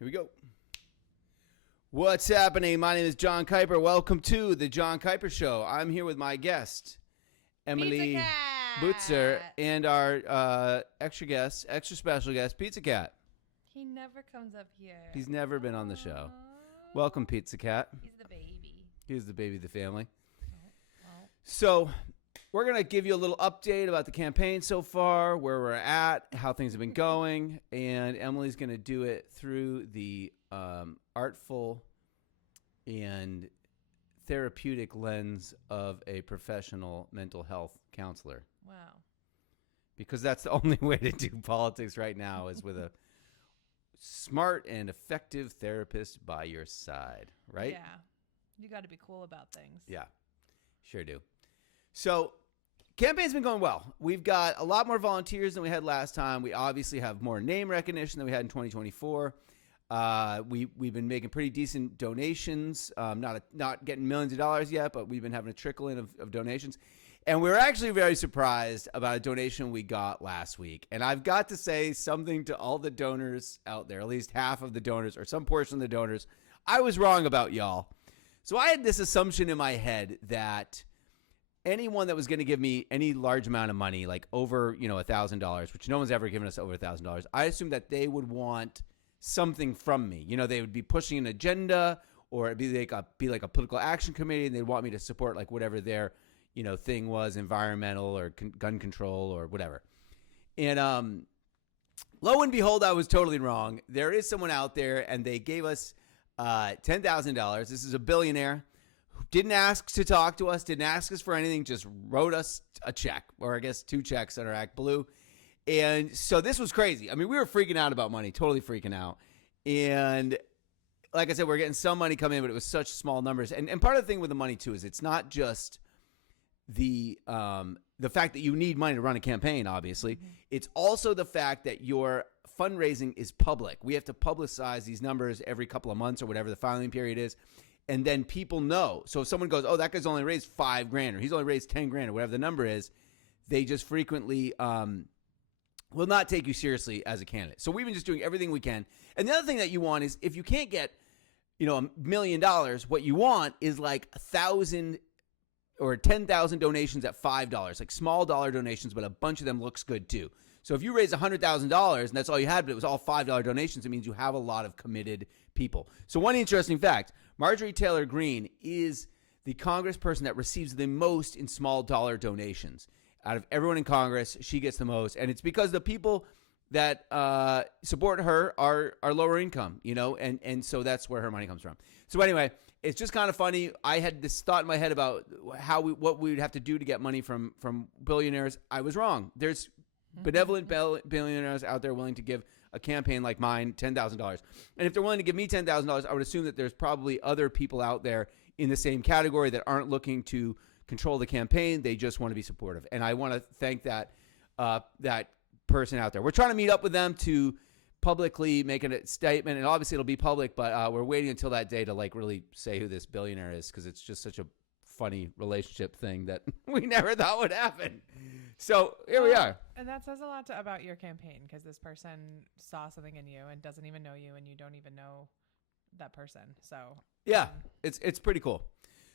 Here we go. What's happening? My name is Jon Kiper. Welcome to the Jon Kiper Show. I'm here with my guest, Emily Butzer, and our extra special guest, Pizza Cat. He never comes up here. He's never been on the show. Welcome, Pizza Cat. He's the baby. He's the baby of the family. Well. So we're going to give you a little update about the campaign so far, where we're at, how things have been going, and Emily's going to do it through the artful and therapeutic lens of a professional mental health counselor. Wow. Because that's the only way to do politics right now is with a smart and effective therapist by your side, right? Yeah. You got to be cool about things. Yeah, sure do. So campaign's been going well. We've got a lot more volunteers than we had last time. We obviously have more name recognition than we had in 2024. We've been making pretty decent donations, not getting millions of dollars yet, but we've been having a trickle in of donations. And we were actually very surprised about a donation we got last week. And I've got to say something to all the donors out there, at least half of the donors or some portion of the donors. I was wrong about y'all. So I had this assumption in my head that anyone that was going to give me any large amount of money, like over, $1,000, which no one's ever given us over $1,000, I assumed that they would want something from me. They would be pushing an agenda, or it'd be like a political action committee, and they'd want me to support like whatever their, thing was, environmental or gun control or whatever. And lo and behold, I was totally wrong. There is someone out there, and they gave us $10,000. This is a billionaire who didn't ask to talk to us, didn't ask us for anything, just wrote us a check, or I guess 2 checks on our Act Blue. And so this was crazy. I mean, we were freaking out about money, totally freaking out. And like I said, we're getting some money come in, but it was such small numbers. And part of the thing with the money, too, is it's not just the fact that you need money to run a campaign, obviously. Mm-hmm. It's also the fact that your fundraising is public. We have to publicize these numbers every couple of months or whatever the filing period is. And then people know. So if someone goes, oh, that guy's only raised $5,000 or he's only raised $10,000 or whatever the number is, they just frequently will not take you seriously as a candidate. So we've been just doing everything we can. And the other thing that you want is, if you can't get, $1 million, what you want is like 1,000 or 10,000 donations at $5, like small dollar donations, but a bunch of them looks good too. So if you raise $100,000 and that's all you had, but it was all $5 donations, it means you have a lot of committed people. So one interesting fact, Marjorie Taylor Greene is the congressperson that receives the most in small dollar donations. Out of everyone in Congress, she gets the most. And it's because the people that support her are lower income, and so that's where her money comes from. So anyway, it's just kind of funny. I had this thought in my head about what we would have to do to get money from billionaires. I was wrong. There's benevolent billionaires out there willing to give a campaign like mine $10,000. And if they're willing to give me $10,000, I would assume that there's probably other people out there in the same category that aren't looking to control the campaign. They just want to be supportive. And I want to thank that person out there. We're trying to meet up with them to publicly make a statement, and obviously it'll be public, but we're waiting until that day to really say who this billionaire is, because it's just such a funny relationship thing that we never thought would happen. So here we are. And that says a lot about your campaign, because this person saw something in you and doesn't even know you, and you don't even know that person. So yeah, it's pretty cool.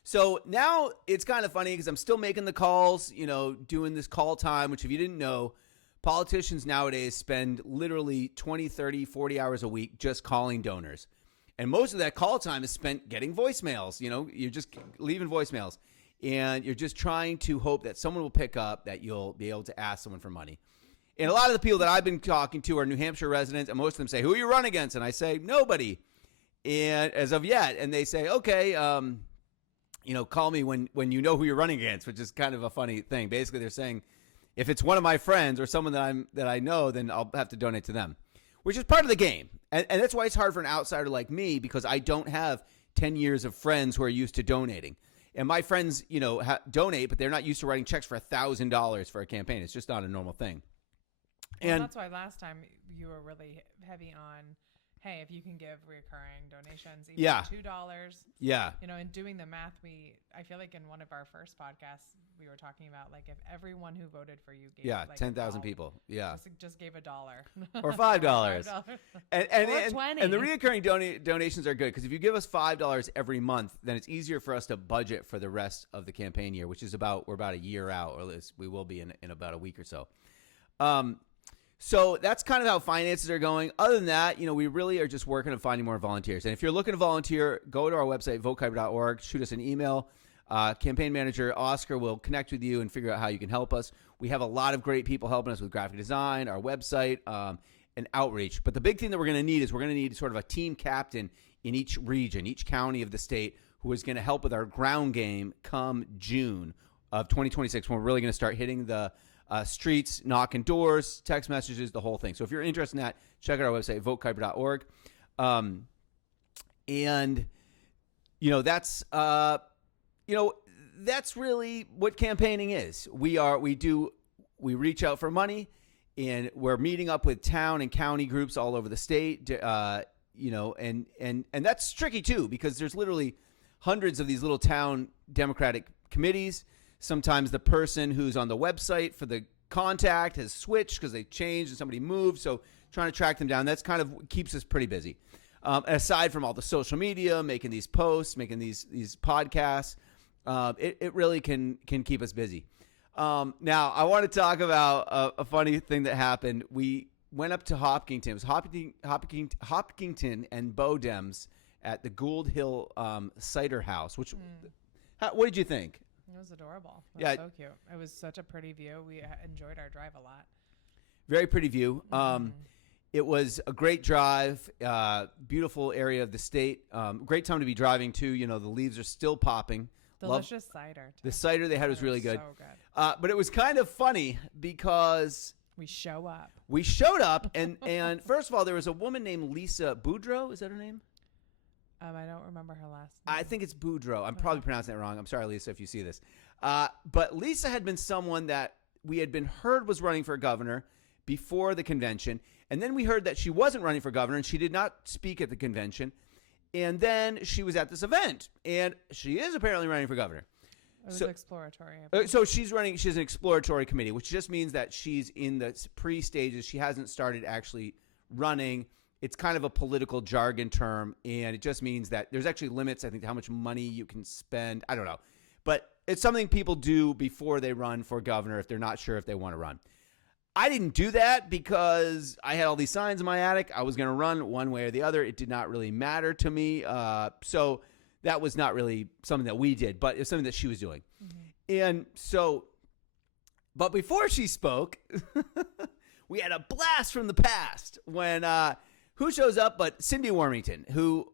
So now it's kind of funny because I'm still making the calls, doing this call time, which if you didn't know, politicians nowadays spend literally 20, 30, 40 hours a week just calling donors. And most of that call time is spent getting voicemails. You're just leaving voicemails. And you're just trying to hope that someone will pick up, that you'll be able to ask someone for money. And a lot of the people that I've been talking to are New Hampshire residents, and most of them say, who are you running against? And I say, nobody. And as of yet, and they say, okay, call me when you know who you're running against, which is kind of a funny thing. Basically, they're saying, if it's one of my friends or someone that I know, then I'll have to donate to them, which is part of the game. And that's why it's hard for an outsider like me, because I don't have 10 years of friends who are used to donating. And my friends, donate, but they're not used to writing checks for $1,000 for a campaign. It's just not a normal thing. And that's why last time you were really heavy on hey, if you can give recurring donations, even Yeah. $2, Yeah. in doing the math, I feel like in one of our first podcasts, we were talking about like if everyone who voted for you gave like 10,000 $1, people. Yeah. just gave $1 Or $5. And Or 20. and the recurring donations are good because if you give us $5 every month, then it's easier for us to budget for the rest of the campaign year, which is we're about a year out, or at least we will be in about a week or so. So that's kind of how finances are going. Other than that, we really are just working on finding more volunteers. And if you're looking to volunteer, go to our website, votekiper.org, shoot us an email. Campaign manager Oscar will connect with you and figure out how you can help us. We have a lot of great people helping us with graphic design, our website, and outreach. But the big thing that we're going to need is we're going to need sort of a team captain in each region, each county of the state, who is going to help with our ground game come June of 2026, when we're really going to start hitting the streets, knocking doors, text messages, the whole thing. So if you're interested in that, check out our website, votekiper.org. And, that's really what campaigning is. We reach out for money, and we're meeting up with town and county groups all over the state, and that's tricky too, because there's literally hundreds of these little town Democratic committees. Sometimes the person who's on the website for the contact has switched because they changed and somebody moved. So trying to track them down, that's kind of keeps us pretty busy. Aside from all the social media, making these posts, making these podcasts, it really can keep us busy. Now, I want to talk about a funny thing that happened. We went up to Hopkinton. It was Hopkinton and Bodems at the Gould Hill Cider House. What did you think? It was adorable. It was so cute. It was such a pretty view. We enjoyed our drive a lot. Very pretty view. It was a great drive, beautiful area of the state. Great time to be driving, too. The leaves are still popping. Delicious cider, too. The cider they had was really good. So good. But it was kind of funny because we showed up, and first of all, there was a woman named Lisa Boudreau. Is that her name? I don't remember her last name. I think it's Boudreau. I'm probably pronouncing it wrong. I'm sorry, Lisa, if you see this. But Lisa had been someone that we had been heard was running for governor before the convention. And then we heard that she wasn't running for governor, and she did not speak at the convention. And then she was at this event, and she is apparently running for governor. It was exploratory. So she's running. She has an exploratory committee, which just means that she's in the pre-stages. She hasn't started actually running. It's kind of a political jargon term, and it just means that there's actually limits, I think, to how much money you can spend. I don't know. But it's something people do before they run for governor if they're not sure if they want to run. I didn't do that because I had all these signs in my attic. I was going to run one way or the other. It did not really matter to me. So that was not really something that we did, but it's something that she was doing. Mm-hmm. And so, but before she spoke, we had a blast from the past when who shows up but Cindy Warmington, who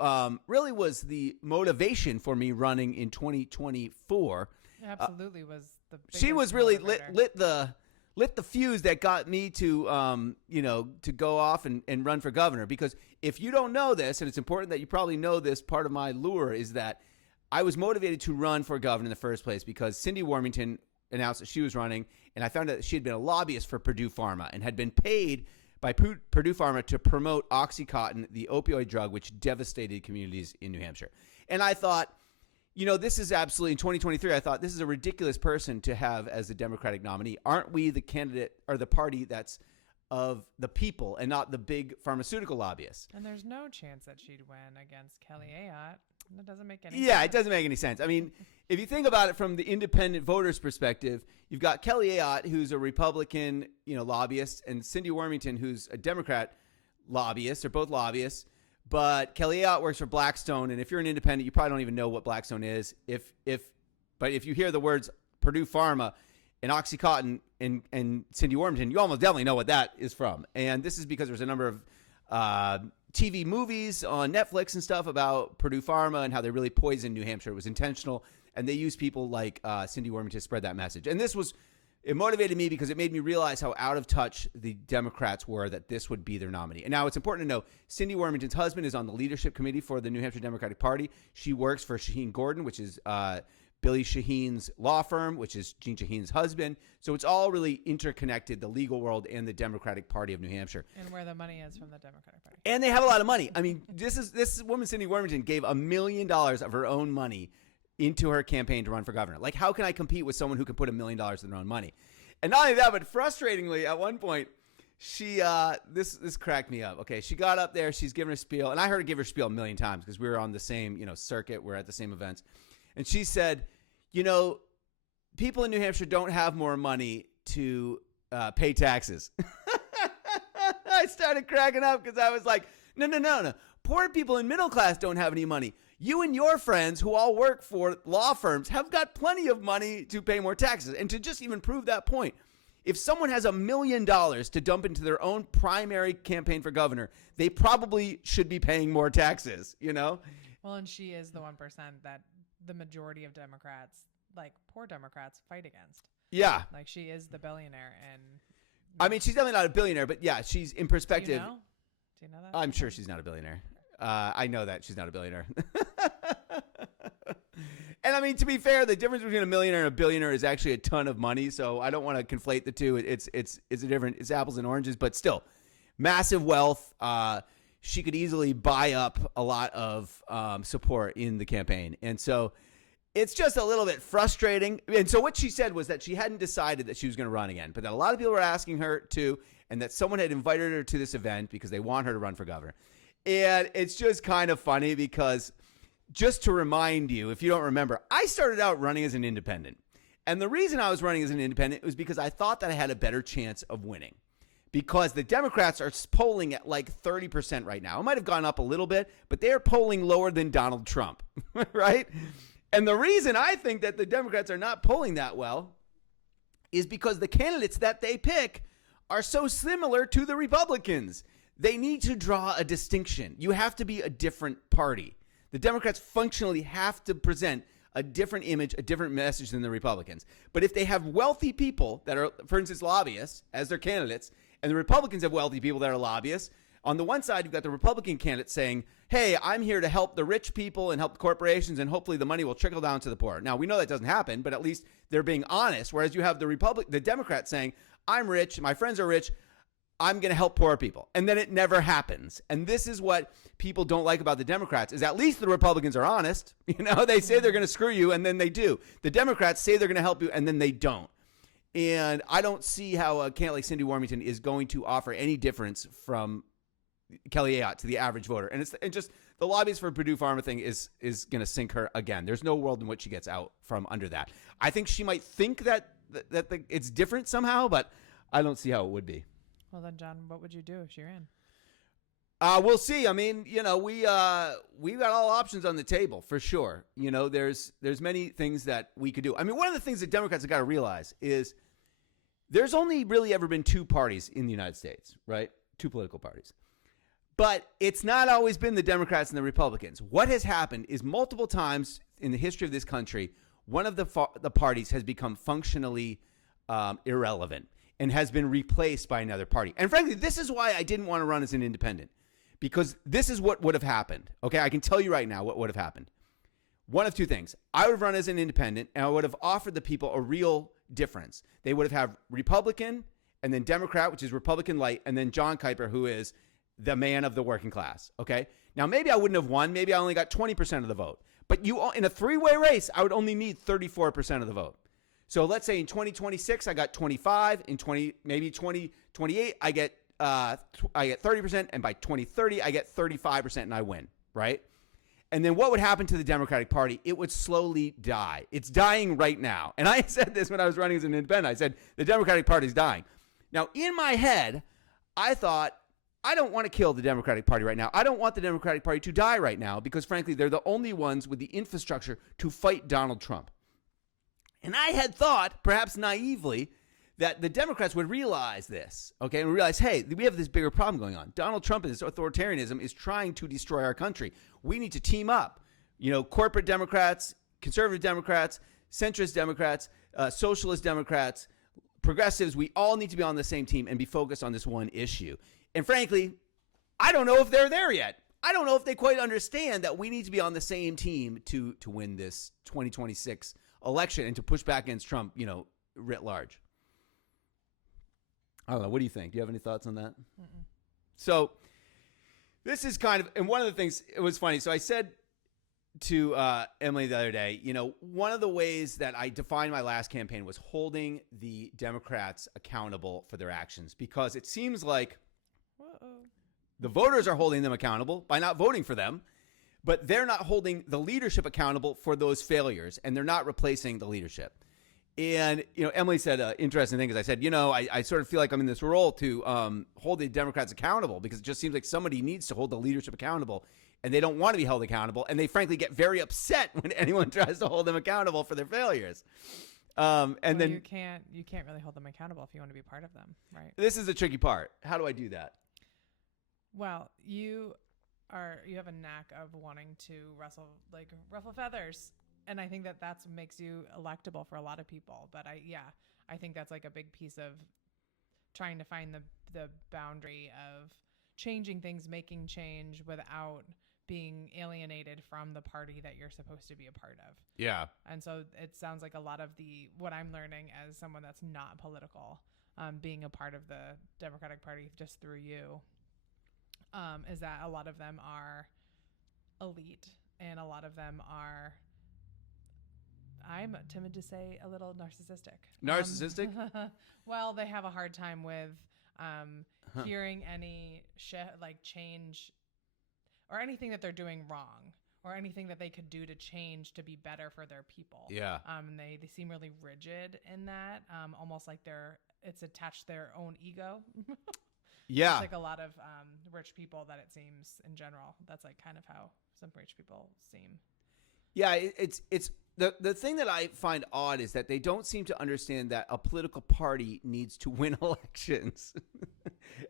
really was the motivation for me running in 2024. Absolutely was the biggest she was really motivator. lit the fuse that got me to to go off and run for governor. Because if you don't know this, and it's important that you probably know this, part of my lure is that I was motivated to run for governor in the first place because Cindy Warmington announced that she was running, and I found out that she had been a lobbyist for Purdue Pharma and had been paid by Purdue Pharma to promote OxyContin, the opioid drug which devastated communities in New Hampshire. And I thought, this is absolutely, in 2023, I thought this is a ridiculous person to have as a Democratic nominee. Aren't we the candidate or the party that's of the people and not the big pharmaceutical lobbyists? And there's no chance that she'd win against Kelly Ayotte. That doesn't make any sense. Yeah, it doesn't make any sense. I mean, if you think about it from the independent voters' perspective, you've got Kelly Ayotte, who's a Republican, lobbyist, and Cindy Warmington, who's a Democrat lobbyist. They're both lobbyists. But Kelly Ayotte works for Blackstone, and if you're an independent, you probably don't even know what Blackstone is. But if you hear the words Purdue Pharma and OxyContin and Cindy Warmington, you almost definitely know what that is from. And this is because there's a number of TV movies on Netflix and stuff about Purdue Pharma and how they really poisoned New Hampshire. It was intentional, and they used people like Cindy Warmington to spread that message. And it motivated me because it made me realize how out of touch the Democrats were that this would be their nominee. And now it's important to know Cindy Warmington's husband is on the leadership committee for the New Hampshire Democratic Party. She works for Shaheen Gordon, which is Billy Shaheen's law firm, which is Jean Shaheen's husband. So it's all really interconnected, the legal world and the Democratic Party of New Hampshire. And where the money is from the Democratic Party. And they have a lot of money. I mean, this woman, Cindy Wormington, gave $1 million of her own money into her campaign to run for governor. Like, how can I compete with someone who can put $1 million of their own money? And not only that, but frustratingly, at one point, she this cracked me up. Okay, she got up there, she's giving her spiel, and I heard her give her spiel 1 million times because we were on the same circuit, we're at the same events, and she said, people in New Hampshire don't have more money to pay taxes. I started cracking up because I was like, no. Poor people in middle class don't have any money. You and your friends who all work for law firms have got plenty of money to pay more taxes. And to just even prove that point, if someone has $1 million to dump into their own primary campaign for governor, they probably should be paying more taxes, Well, and she is the 1% that the majority of Democrats, like poor Democrats, fight against. Yeah. Like, she is the billionaire. And I mean, she's definitely not a billionaire, but yeah, she's in perspective. Do you know that? I'm sure she's not a billionaire. I know that she's not a billionaire. And I mean, to be fair, the difference between a millionaire and a billionaire is actually a ton of money. So I don't want to conflate the two. It's apples and oranges, but still massive wealth. She could easily buy up a lot of support in the campaign. And so it's just a little bit frustrating. And so what she said was that she hadn't decided that she was going to run again, but that a lot of people were asking her to, and that someone had invited her to this event because they want her to run for governor. And it's just kind of funny because, just to remind you, if you don't remember, I started out running as an independent. And the reason I was running as an independent was because I thought that I had a better chance of winning. Because the Democrats are polling at like 30% right now. It might have gone up a little bit, but they're polling lower than Donald Trump, right? And the reason I think that the Democrats are not polling that well is because the candidates that they pick are so similar to the Republicans. They need to draw a distinction. You have to be a different party. The Democrats functionally have to present a different image, a different message than the Republicans. But if they have wealthy people that are, for instance, lobbyists as their candidates, and the Republicans have wealthy people that are lobbyists, on the one side, you've got the Republican candidates saying, hey, I'm here to help the rich people and help the corporations, and hopefully the money will trickle down to the poor. Now, we know that doesn't happen, but at least they're being honest, whereas you have the Democrats saying, I'm rich, my friends are rich, I'm going to help poor people. And then it never happens. And this is what people don't like about the Democrats, is at least the Republicans are honest. They say they're going to screw you, and then they do. The Democrats say they're going to help you, and then they don't. And I don't see how a candidate like Cindy Wormington is going to offer any difference from Kelly Ayotte to the average voter. And it's just the lobbies for Purdue Pharma thing is going to sink her again. There's no world in which she gets out from under that. I think she might think that it's different somehow, but I don't see how it would be. Well, then, John, what would you do if she ran? We'll see. I mean, we've got all options on the table for sure. There's many things that we could do. I mean, one of the things that Democrats have got to realize is there's only really ever been two parties in the United States, right? Two political parties. But it's not always been the Democrats and the Republicans. What has happened is multiple times in the history of this country, one of the parties has become functionally irrelevant and has been replaced by another party. And frankly, this is why I didn't want to run as an independent, because this is what would have happened. Okay, I can tell you right now what would have happened. One of two things. I would have run as an independent, and I would have offered the people a real difference. They would have had Republican and then Democrat, which is Republican light, and then Jon Kiper, who is the man of the working class. Okay, now maybe I wouldn't have won. Maybe I only got 20% of the vote. But in a three-way race, I would only need 34% of the vote. So let's say in 2026, I got 25. In 2028, I get 30%, and by 2030, I get 35%, and I win, right? And then what would happen to the Democratic Party? It would slowly die. It's dying right now. And I said this when I was running as an independent. I said, the Democratic Party is dying. Now, in my head, I thought, I don't want to kill the Democratic Party right now. I don't want the Democratic Party to die right now because, frankly, they're the only ones with the infrastructure to fight Donald Trump. And I had thought, perhaps naively, that the Democrats would realize this, okay, and realize, hey, we have this bigger problem going on. Donald Trump and his authoritarianism is trying to destroy our country. We need to team up. Corporate Democrats, conservative Democrats, centrist Democrats, socialist Democrats, progressives, we all need to be on the same team and be focused on this one issue. And frankly, I don't know if they're there yet. I don't know if they quite understand that we need to be on the same team to win this 2026 election and to push back against Trump, writ large. I don't know. What do you think? Do you have any thoughts on that? Mm-mm. So this is kind of, and one of the things, it was funny. So I said to Emily the other day, one of the ways that I defined my last campaign was holding the Democrats accountable for their actions, because it seems like the voters are holding them accountable by not voting for them, but they're not holding the leadership accountable for those failures, and they're not replacing the leadership. And, Emily said an interesting thing, because I said, I sort of feel like I'm in this role to hold the Democrats accountable, because it just seems like somebody needs to hold the leadership accountable, and they don't want to be held accountable. And they frankly get very upset when anyone tries to hold them accountable for their failures. Then you can't really hold them accountable if you want to be part of them, right? This is the tricky part. How do I do that? Well, you have a knack of wanting to ruffle feathers. And I think that makes you electable for a lot of people. But I think that's like a big piece of trying to find the boundary of changing things, making change without being alienated from the party that you're supposed to be a part of. Yeah. And so it sounds like a lot of what I'm learning as someone that's not political, being a part of the Democratic Party just through you, is that a lot of them are elite, and a lot of them are, I'm timid to say, a little narcissistic. Narcissistic? Well, they have a hard time with hearing any change or anything that they're doing wrong or anything that they could do to change to be better for their people. Yeah. And they seem really rigid in that, almost like it's attached to their own ego. Yeah. It's like a lot of rich people that it seems in general. That's like kind of how some rich people seem. Yeah, it's the thing that I find odd is that they don't seem to understand that a political party needs to win elections.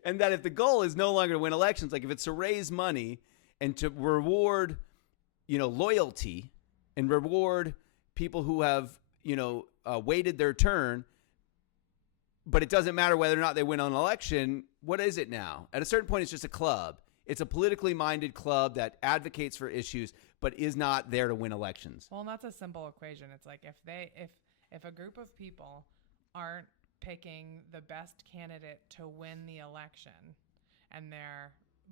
And that if the goal is no longer to win elections, like if it's to raise money and to reward, loyalty and reward people who have, waited their turn, but it doesn't matter whether or not they win an election, what is it now? At a certain point, it's just a club. It's a politically minded club that advocates for issues, but is not there to win elections. Well, and that's a simple equation. It's like if a group of people aren't picking the best candidate to win the election,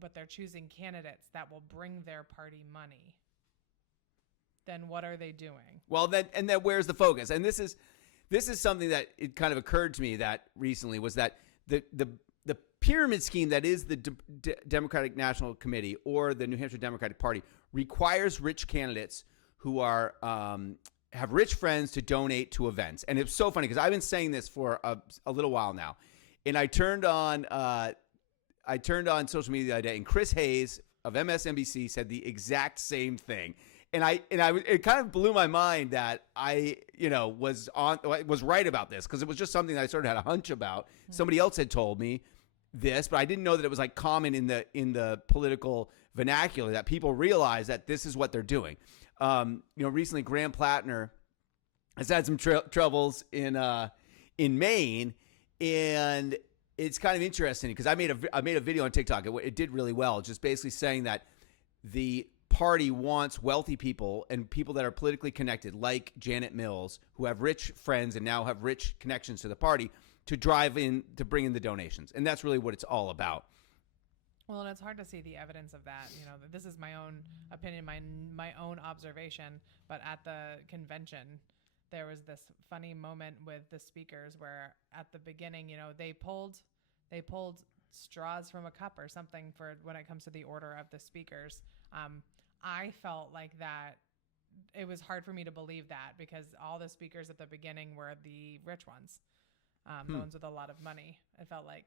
but they're choosing candidates that will bring their party money, then what are they doing? Well, then where's the focus? And this is something that it kind of occurred to me that recently was that the pyramid scheme that is the Democratic National Committee or the New Hampshire Democratic Party requires rich candidates who are have rich friends to donate to events. And it's so funny because I've been saying this for a little while now, and I turned on social media the other day, and Chris Hayes of MSNBC said the exact same thing. And it kind of blew my mind that I was right about this, because it was just something that I sort of had a hunch about. Mm-hmm. Somebody else had told me this, but I didn't know that it was like common in the political vernacular that people realize that this is what they're doing. Recently Graham Plattner has had some troubles in Maine, and it's kind of interesting because I made a video on TikTok. It did really well, just basically saying that the party wants wealthy people and people that are politically connected, like Janet Mills, who have rich friends and now have rich connections to the party, to drive in, to bring in the donations. And that's really what it's all about. Well, and it's hard to see the evidence of that. This is my own opinion, my own observation. But at the convention, there was this funny moment with the speakers where at the beginning, they pulled straws from a cup or something for when it comes to the order of the speakers. I felt like that it was hard for me to believe that, because all the speakers at the beginning were the rich ones, the ones with a lot of money. It felt like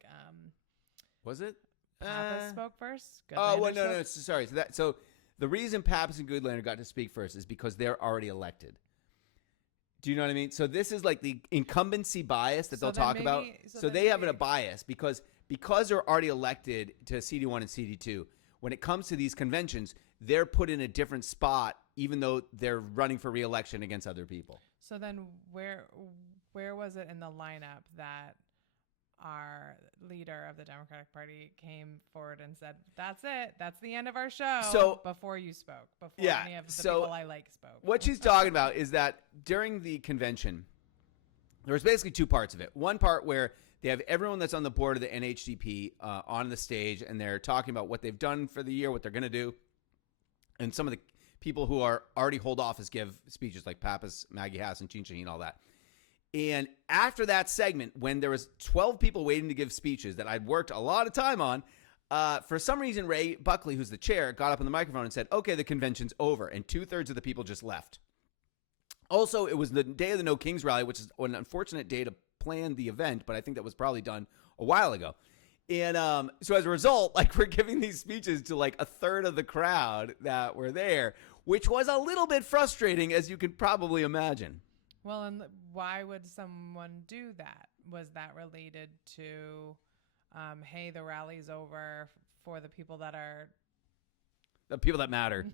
was it? Pappas spoke first. Oh, well, no. Sorry. So the reason Pappas and Goodlander got to speak first is because they're already elected. Do you know what I mean? So this is like the incumbency bias that they'll talk about. So they have a bias because they're already elected to CD1 and CD2. When it comes to these conventions, they're put in a different spot, even though they're running for re-election against other people. So then where was it in the lineup that our leader of the Democratic Party came forward and said, "That's it. That's the end of our show." So before you spoke, before yeah, any of the so people I like spoke. what she's talking about is that during the convention, there was basically two parts of it. One part where they have everyone that's on the board of the NHDP on the stage, and they're talking about what they've done for the year, what they're going to do, and some of the people who are already hold office give speeches like Pappas, Maggie Hassan, Jean Shaheen, all that. And after that segment, when there was 12 people waiting to give speeches that I'd worked a lot of time on, for some reason, Ray Buckley, who's the chair, got up on the microphone and said, "Okay, the convention's over." And 2/3 of the people just left. Also, it was the day of the No Kings rally, which is an unfortunate day to plan the event, but I think that was probably done a while ago. And so as a result, like, we're giving these speeches to like a third of the crowd that were there, which was a little bit frustrating, as you can probably imagine. Well, and why would someone do that? Was that related to, hey, the rally's over for the people that are... The people that matter.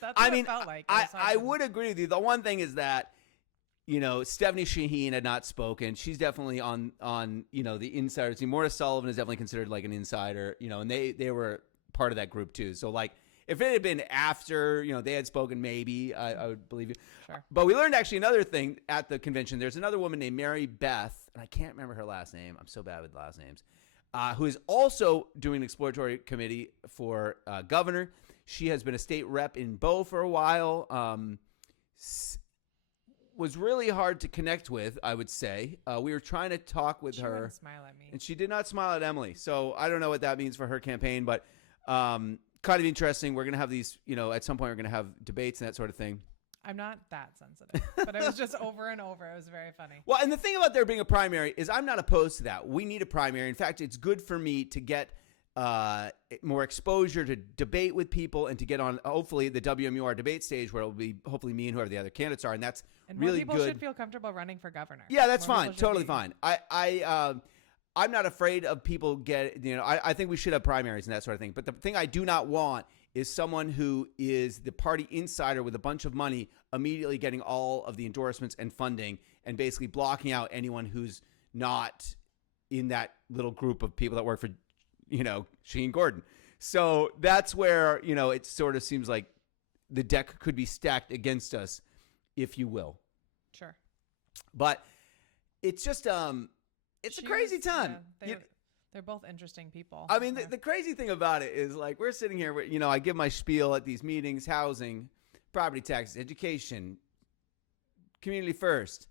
That's what it felt like. I would agree with you. The one thing is that, you know, Stephanie Shaheen had not spoken. She's definitely on you know, the insider team. Morris Sullivan is definitely considered like an insider, you know, and they were part of that group too. So like, if it had been after, you know, they had spoken, maybe I would believe you. Sure. But we learned actually another thing at the convention. There's another woman named Mary Beth, and I can't remember her last name. I'm so bad with last names. Who is also doing an exploratory committee for governor. She has been a state rep in Bow for a while. Was really hard to connect with, I would say. We were trying to talk with her. She wouldn't smile at me. And she did not smile at Emily. So I don't know what that means for her campaign, but kind of interesting. We're going to have these, you know, at some point we're going to have debates and that sort of thing. I'm not that sensitive, but it was just over and over. It was very funny. Well, and the thing about there being a primary is I'm not opposed to that. We need a primary. In fact, it's good for me to get more exposure, to debate with people, and to get on, hopefully, the WMUR debate stage where it'll be hopefully me and whoever the other candidates are. And that's really good. More people should feel comfortable running for governor. Yeah, that's fine. Totally fine. I'm not afraid of people I think we should have primaries and that sort of thing. But the thing I do not want is someone who is the party insider with a bunch of money immediately getting all of the endorsements and funding and basically blocking out anyone who's not in that little group of people that work for, you know, Shaheen Gordon. So that's where, you know, it sort of seems like the deck could be stacked against us, if you will. Sure. But it's just, it's a crazy time. Yeah, they're both interesting people. I mean, the crazy thing about it is, like, we're sitting here, you know, I give my spiel at these meetings: housing, property taxes, education, community first.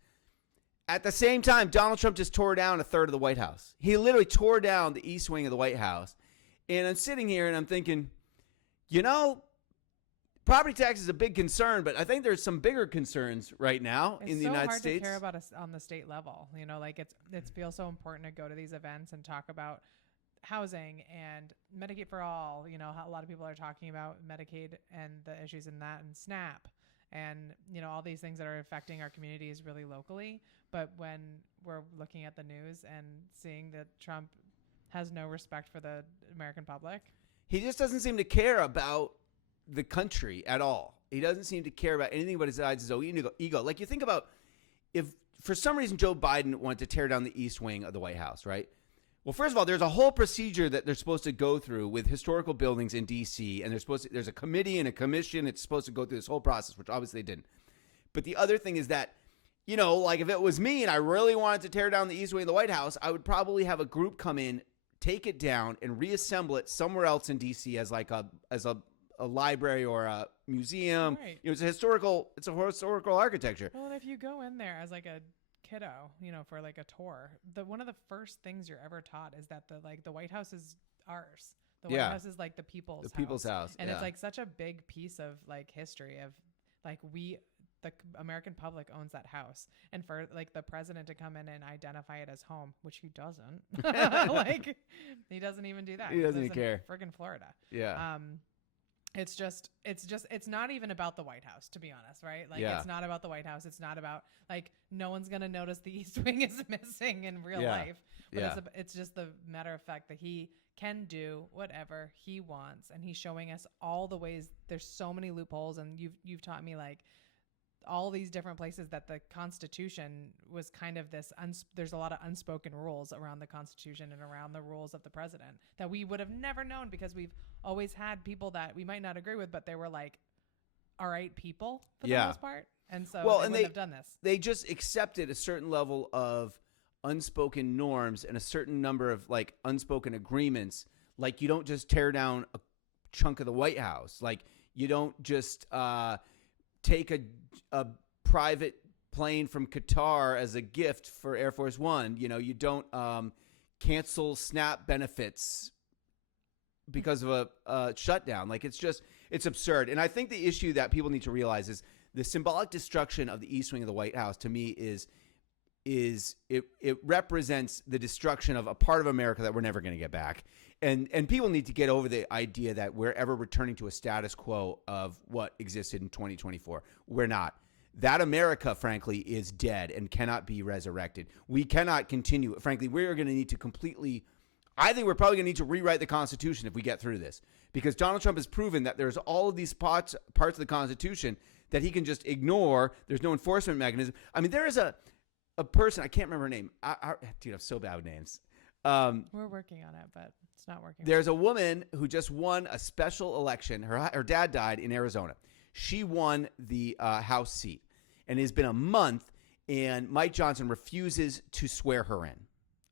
At the same time, Donald Trump just tore down a third of the White House. He literally tore down the east wing of the White House. And I'm sitting here and I'm thinking, you know, property tax is a big concern, but I think there's some bigger concerns right now in the United States. It's so hard to care about us on the state level. You know, like it feels so important to go to these events and talk about housing and Medicaid for all. You know, a lot of people are talking about Medicaid and the issues in that, and SNAP, and, you know, all these things that are affecting our communities really locally. But when we're looking at the news and seeing that Trump has no respect for the American public, he just doesn't seem to care about the country at all. He doesn't seem to care about anything but his own ego. Like, you think about, if for some reason Joe Biden wanted to tear down the east wing of the White House, right? Well, first of all, there's a whole procedure that they're supposed to go through with historical buildings in D.C., and there's a committee and a commission. It's supposed to go through this whole process, which obviously they didn't. But the other thing is that, you know, like, if it was me and I really wanted to tear down the east wing of the White House, I would probably have a group come in, take it down, and reassemble it somewhere else in D.C. as a library or a museum. Right. You know, it's a historical architecture. Well, and if you go in there as like a kiddo, you know, for like a tour, one of the first things you're ever taught is that the White House is ours. The White House is like the people's house. And it's like such a big piece of like history of like the American public owns that house. And for like the president to come in and identify it as home, which he doesn't, like, he doesn't even do that. He doesn't even care. Friggin' Florida. Yeah. It's not even about the White House, to be honest, right? Like, It's not about the White House. It's not about, like, no one's going to notice the East Wing is missing in real life. But it's just the matter of fact that he can do whatever he wants. And he's showing us all the ways. There's so many loopholes. And you've taught me, like, all these different places that the Constitution was kind of this, there's a lot of unspoken rules around the Constitution and around the rules of the president that we would have never known because we've always had people that we might not agree with, but they were like, all right, people for the most part. And so they wouldn't have done this. They just accepted a certain level of unspoken norms and a certain number of like unspoken agreements. Like you don't just tear down a chunk of the White House. Like you don't just take a private plane from Qatar as a gift for Air Force One. You know, you don't cancel SNAP benefits because of a shutdown. Like it's absurd. And I think the issue that people need to realize is the symbolic destruction of the East Wing of the White House to me is it represents the destruction of a part of America that we're never going to get back. And people need to get over the idea that we're ever returning to a status quo of what existed in 2024. We're not. That America, frankly, is dead and cannot be resurrected. We cannot continue. Frankly, we're going to need to I think we're probably going to need to rewrite the Constitution if we get through this, because Donald Trump has proven that there's all of these parts of the Constitution that he can just ignore. There's no enforcement mechanism. I mean, there is a person, I can't remember her name. Dude, I'm so bad with names. We're working on it, but it's not working. There's a woman who just won a special election. Her dad died in Arizona. She won the House seat, and it has been a month, and Mike Johnson refuses to swear her in.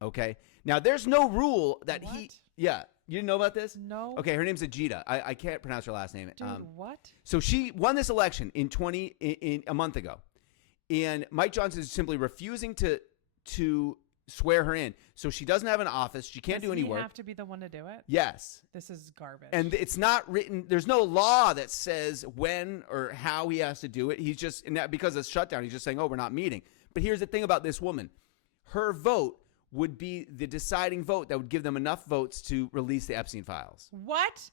Okay? Now, there's no rule that yeah. You didn't know about this? No. Okay, her name's Ajita. I can't pronounce her last name. Dude, what? So she won this election in a month ago. And Mike Johnson is simply refusing to swear her in. So she doesn't have an office. She can't do any work. Does he have to be the one to do it? Yes. This is garbage. And it's not written. There's no law that says when or how he has to do it. He's just, because of shutdown, he's just saying, oh, we're not meeting. But here's the thing about this woman. Her vote would be the deciding vote that would give them enough votes to release the Epstein files. What?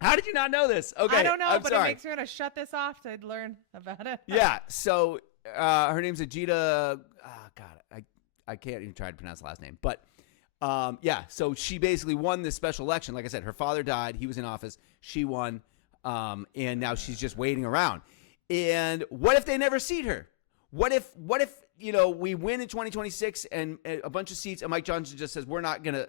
How did you not know this? Okay. I don't know, but sorry. it makes me want to shut this off to learn about it. Yeah. So her name's Ajita. God, I can't even try to pronounce the last name. But yeah, so she basically won this special election. Like I said, her father died. He was in office. She won. And now she's just waiting around. And what if they never seat her? What if we win in 2026 and a bunch of seats and Mike Johnson just says, we're not going to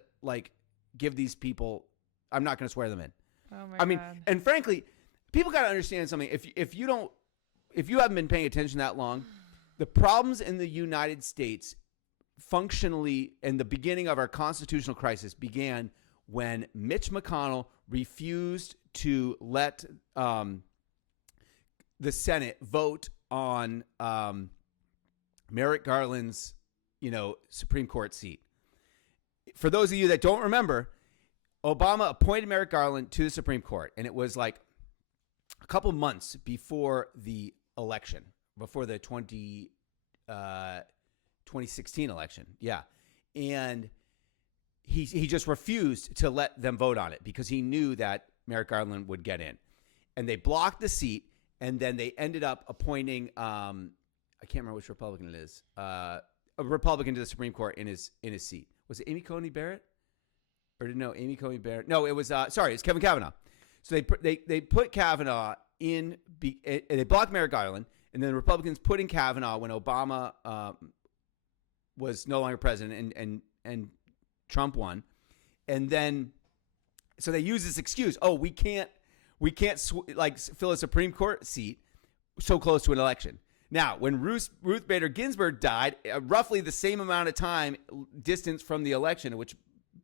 give these people, I'm not going to swear them in. Oh my God. I mean, and frankly, people got to understand something. If you haven't been paying attention that long, the problems in the United States functionally in the beginning of our constitutional crisis began when Mitch McConnell refused to let the Senate vote on Merrick Garland's, Supreme Court seat. For those of you that don't remember, Obama appointed Merrick Garland to the Supreme Court, and it was like a couple months before the election, before the 2016 election. Yeah. And he just refused to let them vote on it because he knew that Merrick Garland would get in. And they blocked the seat, and then they ended up appointing I can't remember which Republican it is. A Republican to the Supreme Court in his seat. Was it Amy Coney Barrett? Or no, Amy Coney Barrett. No, it was it's Kevin Kavanaugh. So they put Kavanaugh in. They blocked Merrick Garland, and then the Republicans put in Kavanaugh when Obama was no longer president, and Trump won, and then so they use this excuse. Oh, we can't fill a Supreme Court seat so close to an election. Now, when Ruth Bader Ginsburg died, roughly the same amount of time distance from the election in which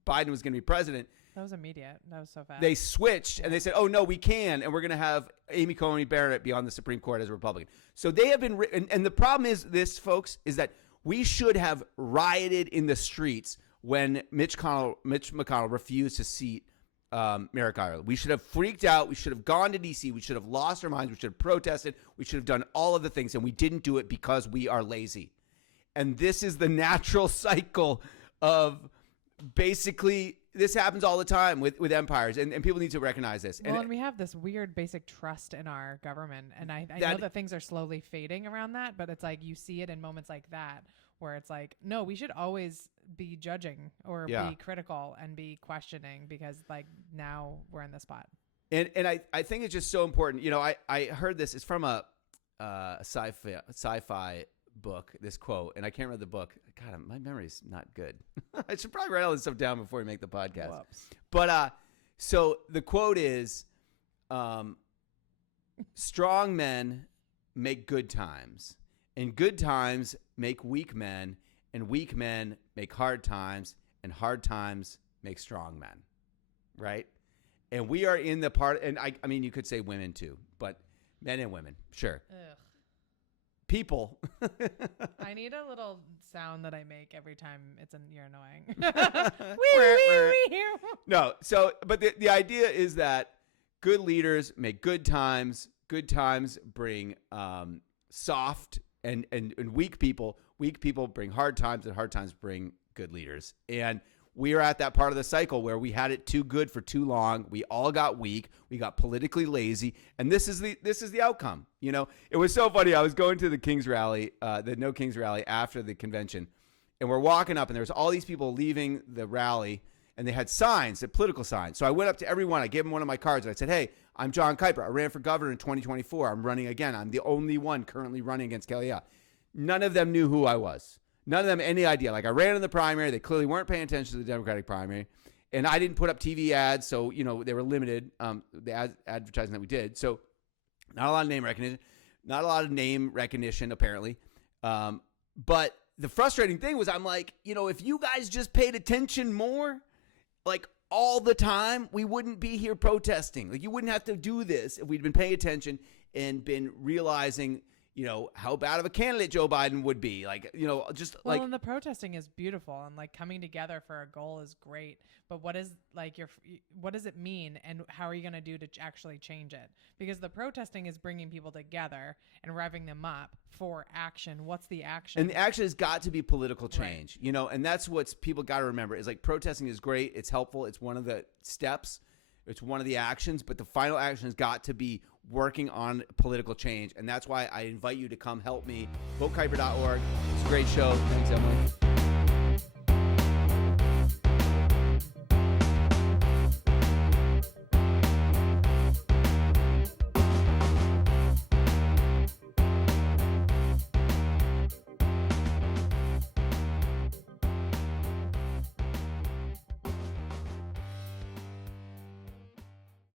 Biden was going to be president. That was immediate. That was so fast. They switched and they said, oh, no, we can. And we're going to have Amy Coney Barrett be on the Supreme Court as a Republican. So they have been and the problem is this, folks, is that we should have rioted in the streets when Mitch McConnell refused to seat Merrick Garland. We should have freaked out. We should have gone to D.C. We should have lost our minds. We should have protested. We should have done all of the things, and we didn't do it because we are lazy. And this is the natural cycle of basically this happens all the time with empires, and people need to recognize this. Well, and we have this weird basic trust in our government, and I know that things are slowly fading around that, but it's like you see it in moments like that where it's like, no, we should always be judging or be critical and be questioning because now we're in this spot. And I think it's just so important. I heard this. It's from a sci-fi book, this quote, and I can't read the book. God, my memory's not good. I should probably write all this stuff down before we make the podcast. Whoops. But so the quote is, strong men make good times, and good times make weak men, and weak men make hard times, and hard times make strong men. Right? And we are in the part, and I mean, you could say women too, but men and women, sure. Ugh. People. I need a little sound that I make every time you're annoying. No, so, but the idea is that good leaders make good times bring soft and weak people bring hard times, and hard times bring good leaders. And we are at that part of the cycle where we had it too good for too long. We all got weak. We got politically lazy, and this is the outcome. You know, it was so funny. I was going to the Kings rally, the No Kings rally after the convention, and we're walking up, and there's all these people leaving the rally, and they had signs, political signs. So I went up to everyone. I gave them one of my cards, and I said, "Hey, I'm Jon Kiper. I ran for governor in 2024. I'm running again. I'm the only one currently running against Kalia." None of them knew who I was. None of them any idea. Like, I ran in the primary. They clearly weren't paying attention to the Democratic primary. And I didn't put up TV ads, so, you know, they were limited, the advertising that we did. So not a lot of name recognition, apparently. But the frustrating thing was, I'm like, you know, if you guys just paid attention more, like all the time, we wouldn't be here protesting. Like, you wouldn't have to do this if we'd been paying attention and been realizing, you know, how bad of a candidate Joe Biden would be. Like, you know, just well, like. And the protesting is beautiful, and like coming together for a goal is great. But what is like what does it mean, and how are you going to do to actually change it? Because the protesting is bringing people together and revving them up for action. What's the action? And the action has got to be political change, right. You know, and that's what people got to remember is like protesting is great. It's helpful. It's one of the steps. It's one of the actions, but the final action has got to be working on political change. And that's why I invite you to come help me. VoteKuiper.org. It's a great show. Thanks, Emily.